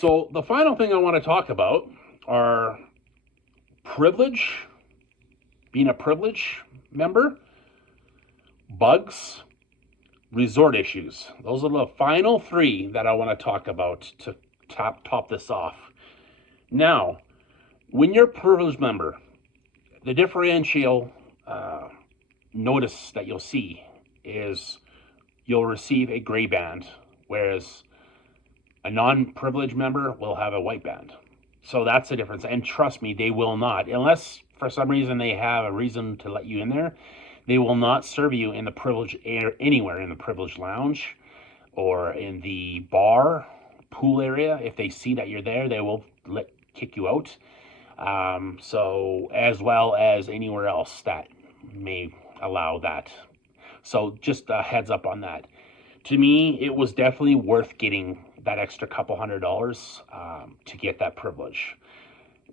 So the final thing I want to talk about are privilege, being a privilege member, bugs, resort issues. Those are the final three that I want to talk about to top this off. Now, when you're a privileged member, the differential notice that you'll see is you'll receive a gray band, whereas a non-privileged member will have a white band. So that's the difference. And trust me, they will not, unless for some reason they have a reason to let you in there, they will not serve you in the privileged air anywhere in the privileged lounge or in the bar, pool area. If they see that you're there, they will kick you out. So as well as anywhere else that may allow that. So just a heads up on that. To me, it was definitely worth getting that extra couple $100 to get that privilege,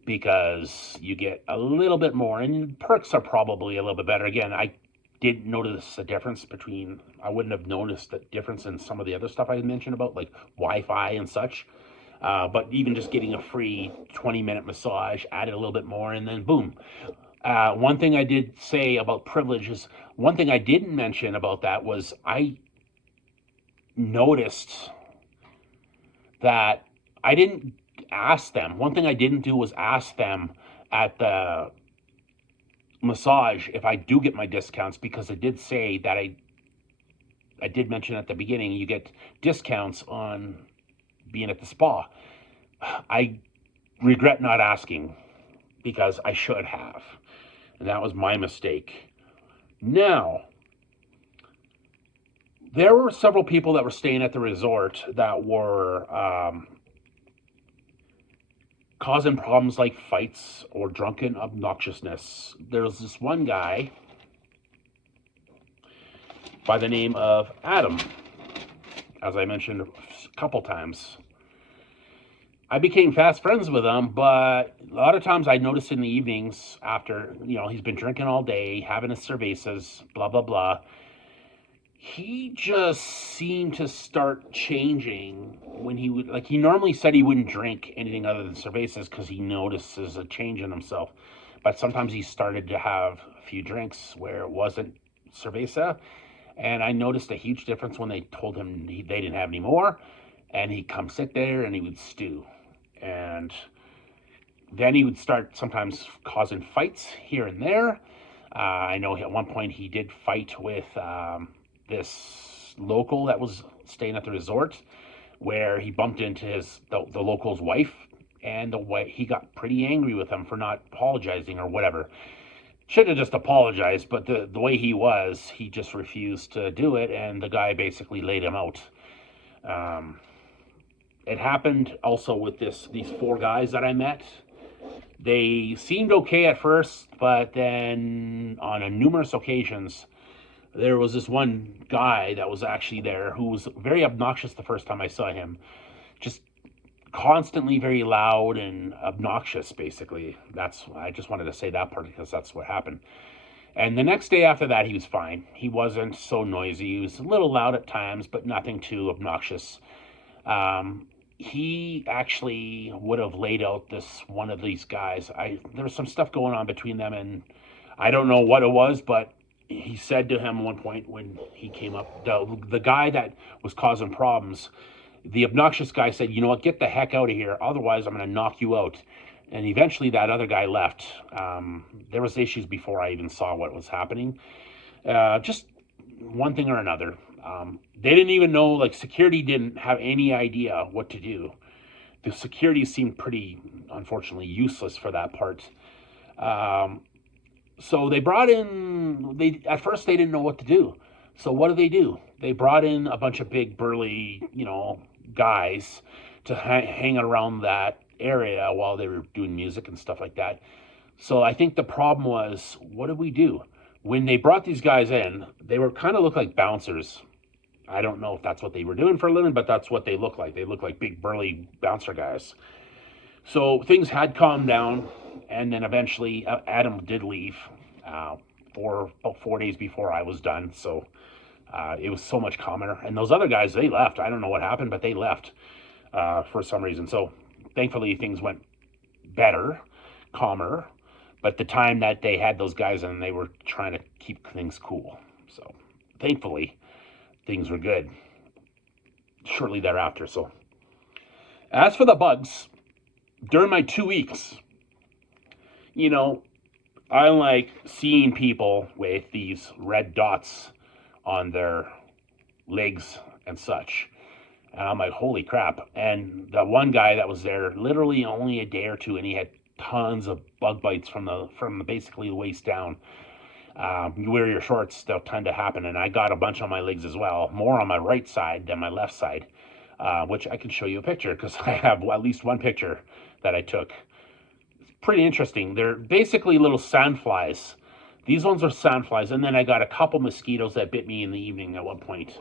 because you get a little bit more, and perks are probably a little bit better. Again, I didn't notice a difference between, I wouldn't have noticed the difference in some of the other stuff I mentioned about, like Wi-Fi and such. But even just getting a free 20-minute massage added a little bit more, and then boom. One thing I did say about privilege is, one thing I didn't mention about that was I noticed that I didn't ask them. One thing I didn't do was ask them at the massage if I do get my discounts, because I did say that I did mention at the beginning you get discounts on being at the spa. I regret not asking, because I should have. And that was my mistake. Now, there were several people that were staying at the resort that were causing problems like fights or drunken obnoxiousness. There was this one guy by the name of Adam, as I mentioned a couple times. I became fast friends with him, but a lot of times I noticed in the evenings after, he's been drinking all day, having his cervezas, blah, blah, blah. He just seemed to start changing when he would, he normally said he wouldn't drink anything other than cervezas because he notices a change in himself. But sometimes he started to have a few drinks where it wasn't cerveza. And I noticed a huge difference when they told him they didn't have any more. And he'd come sit there and he would stew. And then he would start sometimes causing fights here and there. I know at one point he did fight with this local that was staying at the resort, where he bumped into the local's wife, and he got pretty angry with him for not apologizing or whatever. Should have just apologized, but the way he just refused to do it, and the guy basically laid him out. It happened also with these four guys that I met. They seemed okay at first, but then on numerous occasions, there was this one guy that was actually there who was very obnoxious the first time I saw him. Just constantly very loud and obnoxious, basically. I just wanted to say that part because that's what happened. And the next day after that, he was fine. He wasn't so noisy. He was a little loud at times, but nothing too obnoxious. He actually would have laid out one of these guys. There was some stuff going on between them, and I don't know what it was, but he said to him at one point when he came up, the guy that was causing problems, the obnoxious guy said, "You know what, get the heck out of here, otherwise I'm going to knock you out." And eventually that other guy left. There was issues before I even saw what was happening. Just one thing or another. They didn't even know, security didn't have any idea what to do. The security seemed pretty, unfortunately, useless for that part. So they brought in, at first they didn't know what to do. So what do? They brought in a bunch of big burly, guys to hang around that area while they were doing music and stuff like that. So I think the problem was, what did we do? When they brought these guys in, they were kind of looked like bouncers. I don't know if that's what they were doing for a living, but that's what they look like. They look like big burly bouncer guys. So things had calmed down, and then eventually Adam did leave about 4 days before I was done. So it was so much calmer. And those other guys, they left. I don't know what happened, but they left. for some reason. So thankfully things went better, calmer. But the time that they had those guys in, they were trying to keep things cool. So thankfully things were good shortly thereafter. So as for the bugs, during my 2 weeks, you know, I like seeing people with these red dots on their legs and such. And I'm like, holy crap. And the one guy that was there, literally only a day or two, and he had tons of bug bites from the basically the waist down. You wear your shorts, they'll tend to happen. And I got a bunch on my legs as well, more on my right side than my left side, which I can show you a picture because I have at least one picture that I took. It's pretty interesting. They're basically little sandflies. These ones are sandflies. And then I got a couple mosquitoes that bit me in the evening at one point.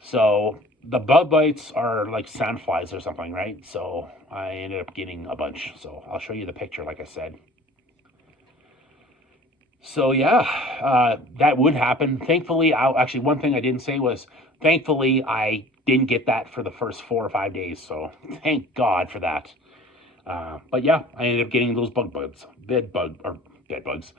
So the bug bites are like sandflies or something, right? So I ended up getting a bunch. So I'll show you the picture, like I said. So yeah, that would happen. Thankfully, actually one thing I didn't say was, thankfully I didn't get that for the first 4 or 5 days. So thank God for that. But yeah, I ended up getting those bed bugs.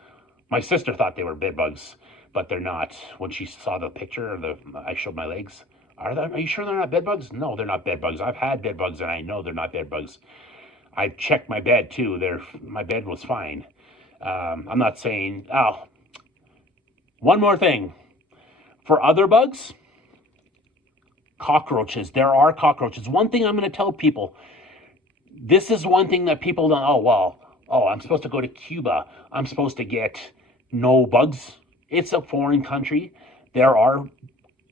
My sister thought they were bed bugs, but they're not. When she saw the picture of I showed my legs. Are you sure they're not bed bugs? No, they're not bed bugs. I've had bed bugs and I know they're not bed bugs. I checked my bed too. My bed was fine. I'm not saying. Oh, one more thing. For other bugs, cockroaches. There are cockroaches. One thing I'm going to tell people. This is one thing that people don't. Oh well. Oh, I'm supposed to go to Cuba. I'm supposed to get no bugs. It's a foreign country. There are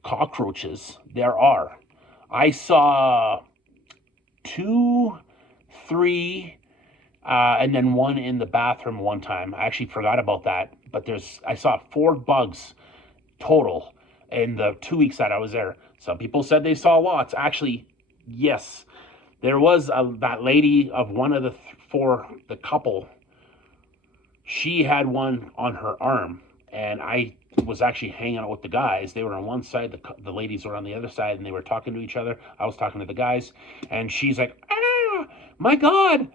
cockroaches. There are. I saw 2, 3, and then one in the bathroom one time. I actually forgot about that, but I saw 4 bugs total in the 2 weeks that I was there. Some people said they saw lots. Actually, yes, there was that lady of one of the couple. She had one on her arm, and I was actually hanging out with the guys. They were on one side, the ladies were on the other side, and they were talking to each other. I was talking to the guys, and she's like, "Ah, my God!"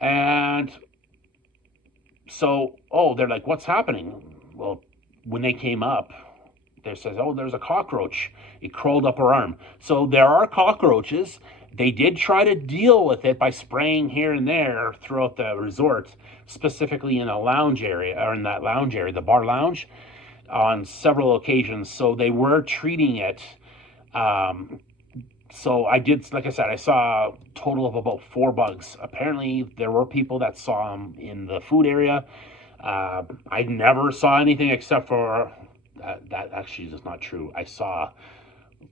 And so, they're like, "What's happening?" Well, when they came up, they says, "Oh, there's a cockroach. It crawled up her arm." So there are cockroaches. They did try to deal with it by spraying here and there throughout the resort, specifically in a lounge area, or in that lounge area, the bar lounge, on several occasions. So they were treating it. So I did, like I said, I saw a total of about 4 bugs. Apparently, there were people that saw them in the food area. I never saw anything except for that actually is not true. I saw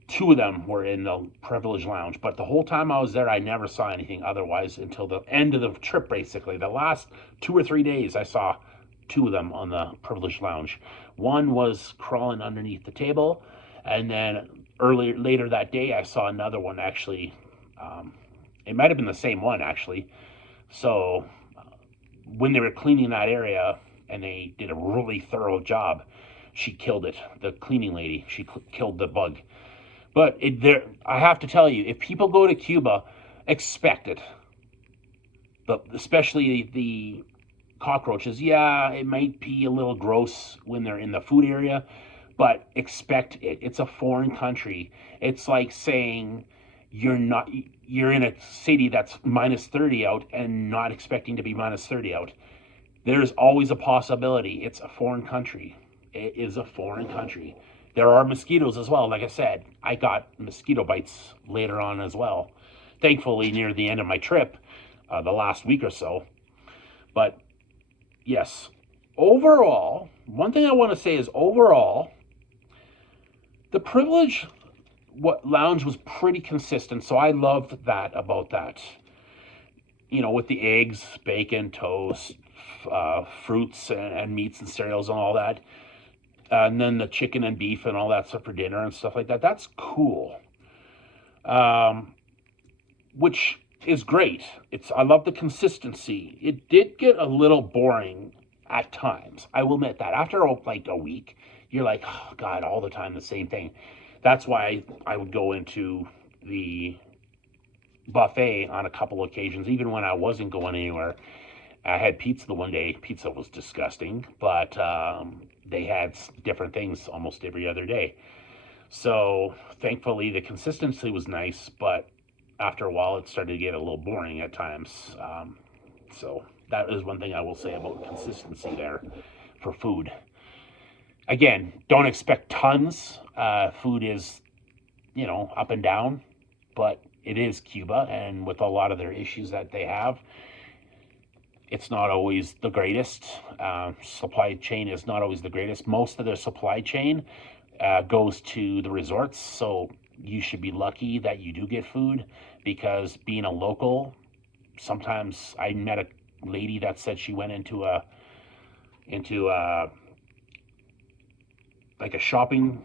2 of them were in the privilege lounge, but the whole time I was there, I never saw anything otherwise until the end of the trip, basically. The last 2 or 3 days, I saw 2 of them on the privilege lounge. One was crawling underneath the table, and then later that day, I saw another one actually. It might have been the same one, actually. So when they were cleaning that area, and they did a really thorough job, she killed it. The cleaning lady, she killed the bug. But I have to tell you, if people go to Cuba, expect it. But especially the cockroaches, yeah, it might be a little gross when they're in the food area, but expect it. It's a foreign country. It's like saying you're in a city that's minus 30 out and not expecting to be minus 30 out. There's always a possibility. It's a foreign country. It is a foreign country. There are mosquitoes as well. Like I said, I got mosquito bites later on as well. Thankfully, near the end of my trip, the last week or so. But yes, overall, one thing I want to say is overall, the privilege lounge was pretty consistent. So I loved that about that. With the eggs, bacon, toast, fruits and meats and cereals and all that. And then the chicken and beef and all that stuff for dinner and stuff like that. That's cool. Which is great. I love the consistency. It did get a little boring at times. I will admit that. After like a week, you're like, oh God, all the time the same thing. That's why I would go into the buffet on a couple occasions, even when I wasn't going anywhere. I had pizza the one day. Pizza was disgusting, but they had different things almost every other day. So thankfully, the consistency was nice, but after a while, it started to get a little boring at times. So that is one thing I will say about consistency there for food. Again, don't expect tons. Food is, up and down, but it is Cuba, and with a lot of their issues that they have, it's not always the greatest. Supply chain is not always the greatest. Most of their supply chain goes to the resorts, so you should be lucky that you do get food, because being a local, sometimes I met a lady that said she went into like a shopping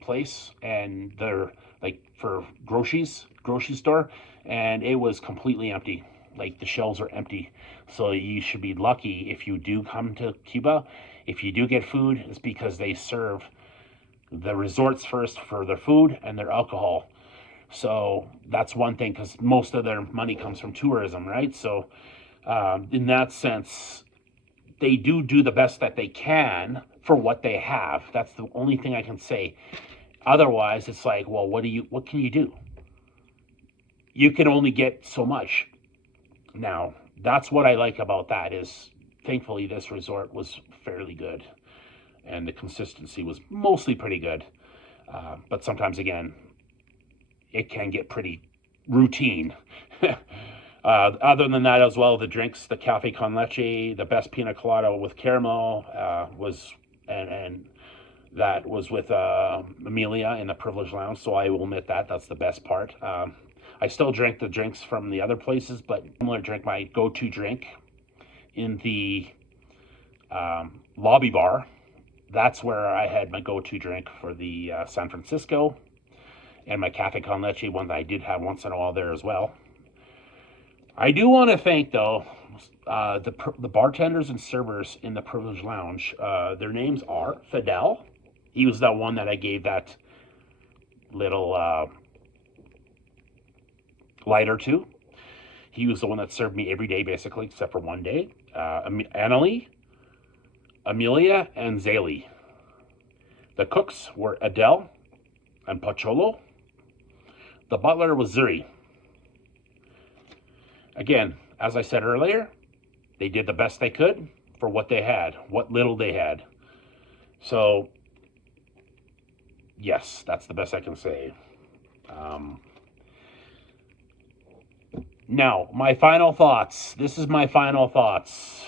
place, and they're like for grocery store, and it was completely empty. Like the shelves are empty. So you should be lucky if you do come to Cuba. If you do get food, it's because they serve the resorts first for their food and their alcohol. So that's one thing, because most of their money comes from tourism, right? So in that sense, they do the best that they can for what they have. That's the only thing I can say. Otherwise, it's like, well, what can you do? You can only get so much. Now, that's what I like about that is, thankfully, this resort was fairly good, and the consistency was mostly pretty good. But sometimes, again, it can get pretty routine. Other than that, as well, the drinks, the cafe con leche, the best pina colada with caramel was, and that was with Amelia in the Privilege Lounge. So I will admit that that's the best part. I still drink the drinks from the other places, but I'm going to drink my go-to drink in the lobby bar. That's where I had my go-to drink for the San Francisco, and my cafe con leche one that I did have once in a while there as well. I do want to thank, though, the bartenders and servers in the Privilege Lounge. Their names are Fidel. He was the one that I gave that little lighter to. He was the one that served me every day, basically, except for one day. Annalie, Amelia, and Zaylee. The cooks were Adele and Pacholo. The butler was Zuri. Again, as I said earlier, they did the best they could for what they had, what little they had. So, yes, that's the best I can say. Now, my final thoughts. This is my final thoughts.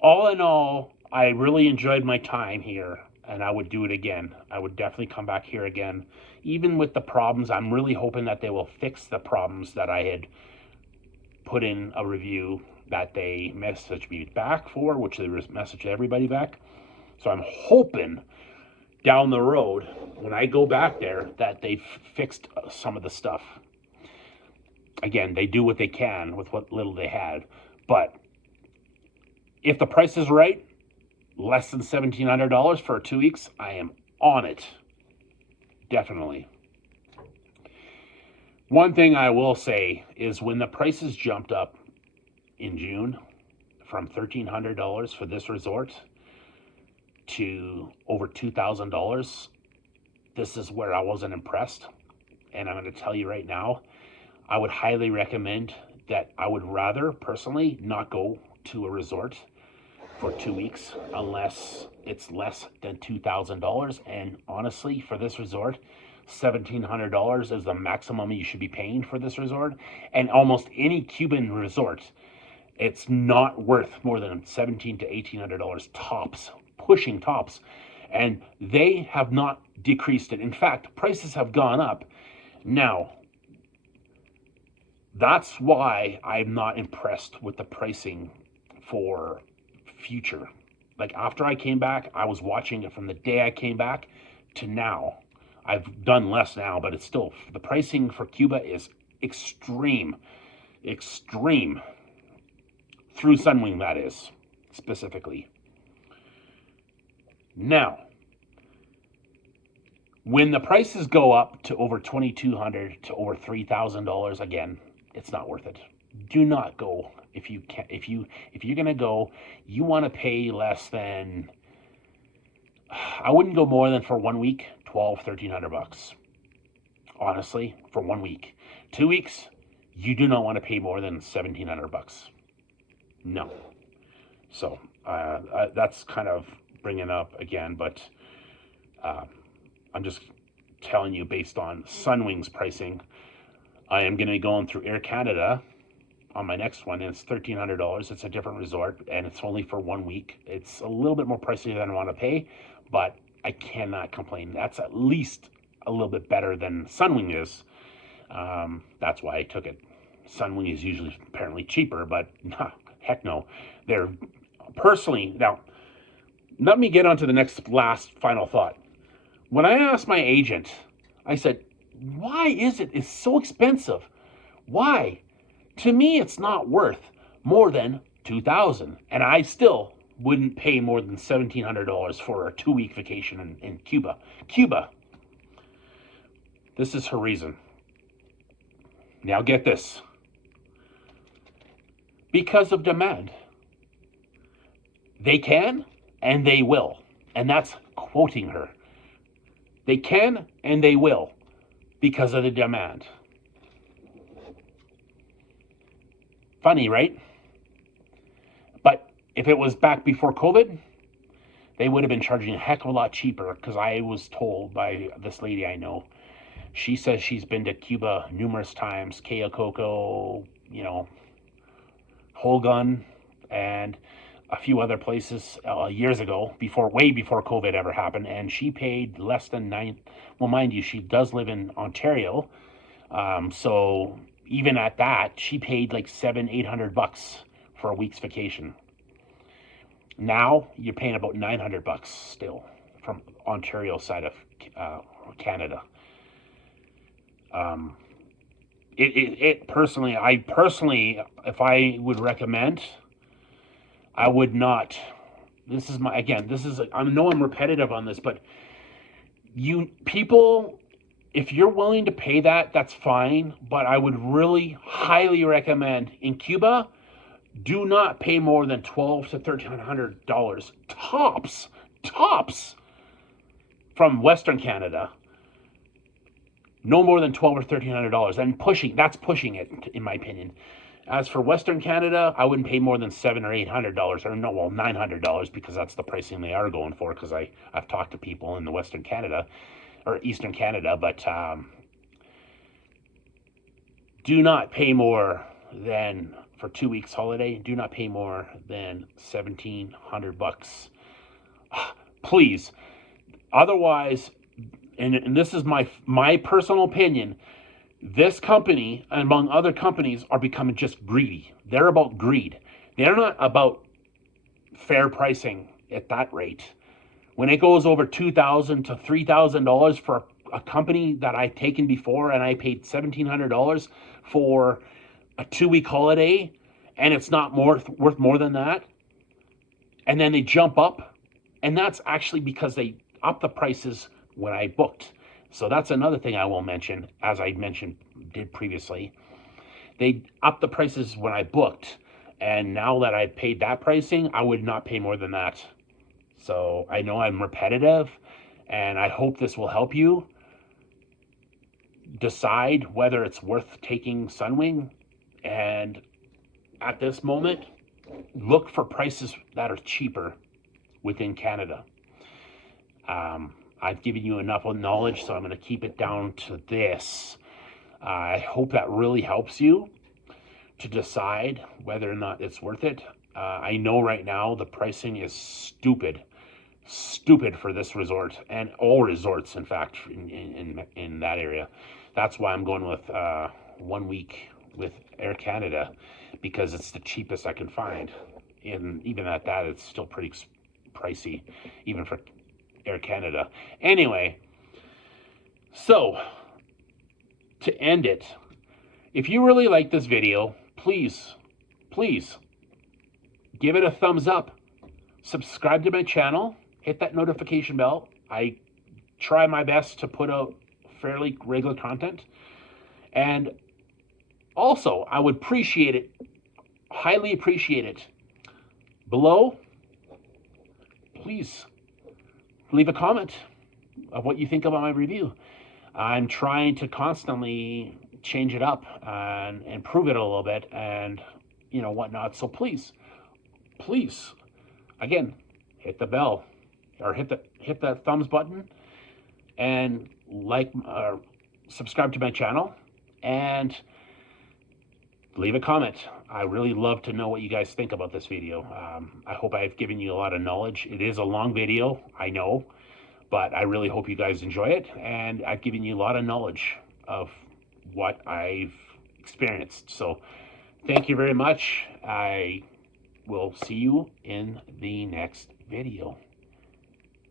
All in all, I really enjoyed my time here, and I would do it again. I would definitely come back here again. Even with the problems, I'm really hoping that they will fix the problems that I had put in a review that they messaged me back for, which they messaged everybody back. So I'm hoping down the road, when I go back there, that they've fixed some of the stuff. Again, they do what they can with what little they had. But if the price is right, less than $1,700 for 2 weeks, I am on it. Definitely. One thing I will say is when the prices jumped up in June from $1,300 for this resort to over $2,000, this is where I wasn't impressed. And I'm going to tell you right now, I would highly recommend that I would rather personally not go to a resort for 2 weeks unless it's less than $2,000. And honestly, for this resort, $1,700 is the maximum you should be paying for this resort. And almost any Cuban resort, it's not worth more than $1,700 to $1,800 tops, pushing tops. And they have not decreased it. In fact, prices have gone up. Now, that's why I'm not impressed with the pricing for future. Like after I came back, I was watching it from the day I came back to now. I've done less now, but it's still, the pricing for Cuba is extreme. Through Sunwing, that is, specifically. Now, when the prices go up to over $2,200 to over $3,000, again, it's not worth it. Do not go if you can. If you're gonna go, you want to pay less than. I wouldn't go more than for 1 week, 1,200-1,300 bucks. Honestly, for 1 week, 2 weeks, you do not want to pay more than 1,700 bucks. No. So that's kind of bringing up again, but I'm just telling you based on Sunwing's pricing. I am going to be going through Air Canada on my next one, and it's $1,300. It's a different resort, and it's only for 1 week. It's a little bit more pricey than I want to pay, but I cannot complain. That's at least a little bit better than Sunwing is. That's why I took it. Sunwing is usually apparently cheaper, but heck no. They're personally, now, let me get on to the last final thought. When I asked my agent, I said, why is it's so expensive? Why? To me, it's not worth more than $2,000, and I still wouldn't pay more than $1,700 for a 2-week vacation in Cuba. Cuba. This is her reason. Now get this. Because of demand. They can and they will. And that's quoting her. They can and they will because of the demand. Funny, right? But if it was back before COVID, they would have been charging a heck of a lot cheaper, because I was told by this lady I know. She says she's been to Cuba numerous times, Cayo Coco, Holgun, and a few other places years ago, way before COVID ever happened, and she paid less than well, mind you, she does live in Ontario, so even at that, she paid like $700-800 for a week's vacation. Now you're paying about $900 still from Ontario side of Canada. I personally, if I would recommend, I would not. I know I'm repetitive on this, but people, if you're willing to pay that, that's fine. But I would really highly recommend in Cuba, do not pay more than $1,200 to $1,300 tops from Western Canada. No more than $1,200 or $1,300, and that's pushing it, in my opinion. As for Western Canada, I wouldn't pay more than $700 or $800, $900, because that's the pricing they are going for. Because I've talked to people in the Western Canada or Eastern Canada, but do not pay more than, for 2 weeks holiday, do not pay more than $1,700, please. Otherwise, and this is my personal opinion, this company, among other companies, are becoming just greedy. They're about greed. They're not about fair pricing at that rate. When it goes over $2,000 to $3,000 for a company that I've taken before, and I paid $1,700 for a 2-week holiday, and it's not worth more than that, and then they jump up, and that's actually because they up the prices when I booked. So that's another thing I will mention, as I did previously. They upped the prices when I booked, and now that I paid that pricing, I would not pay more than that. So I know I'm repetitive, and I hope this will help you decide whether it's worth taking Sunwing. And at this moment, look for prices that are cheaper within Canada. I've given you enough knowledge, so I'm going to keep it down to this. I hope that really helps you to decide whether or not it's worth it. I know right now the pricing is stupid for this resort, and all resorts, in fact, in that area. That's why I'm going with 1 week with Air Canada, because it's the cheapest I can find. And even at that, it's still pretty pricey, even for Air Canada. Anyway, so to end it, if you really like this video, please give it a thumbs up, subscribe to my channel, hit that notification bell. I try my best to put out fairly regular content, and Also, I would appreciate it, highly appreciate it. Below, please leave a comment of what you think about my review. I'm trying to constantly change it up and improve it a little bit and whatnot. So please, again, hit the bell or hit that thumbs button and subscribe to my channel and leave a comment. I really love to know what you guys think about this video. I hope I've given you a lot of knowledge. It is a long video, I know, but I really hope you guys enjoy it, and I've given you a lot of knowledge of what I've experienced. So thank you very much. I will see you in the next video.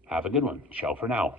Have a good one. Ciao for now.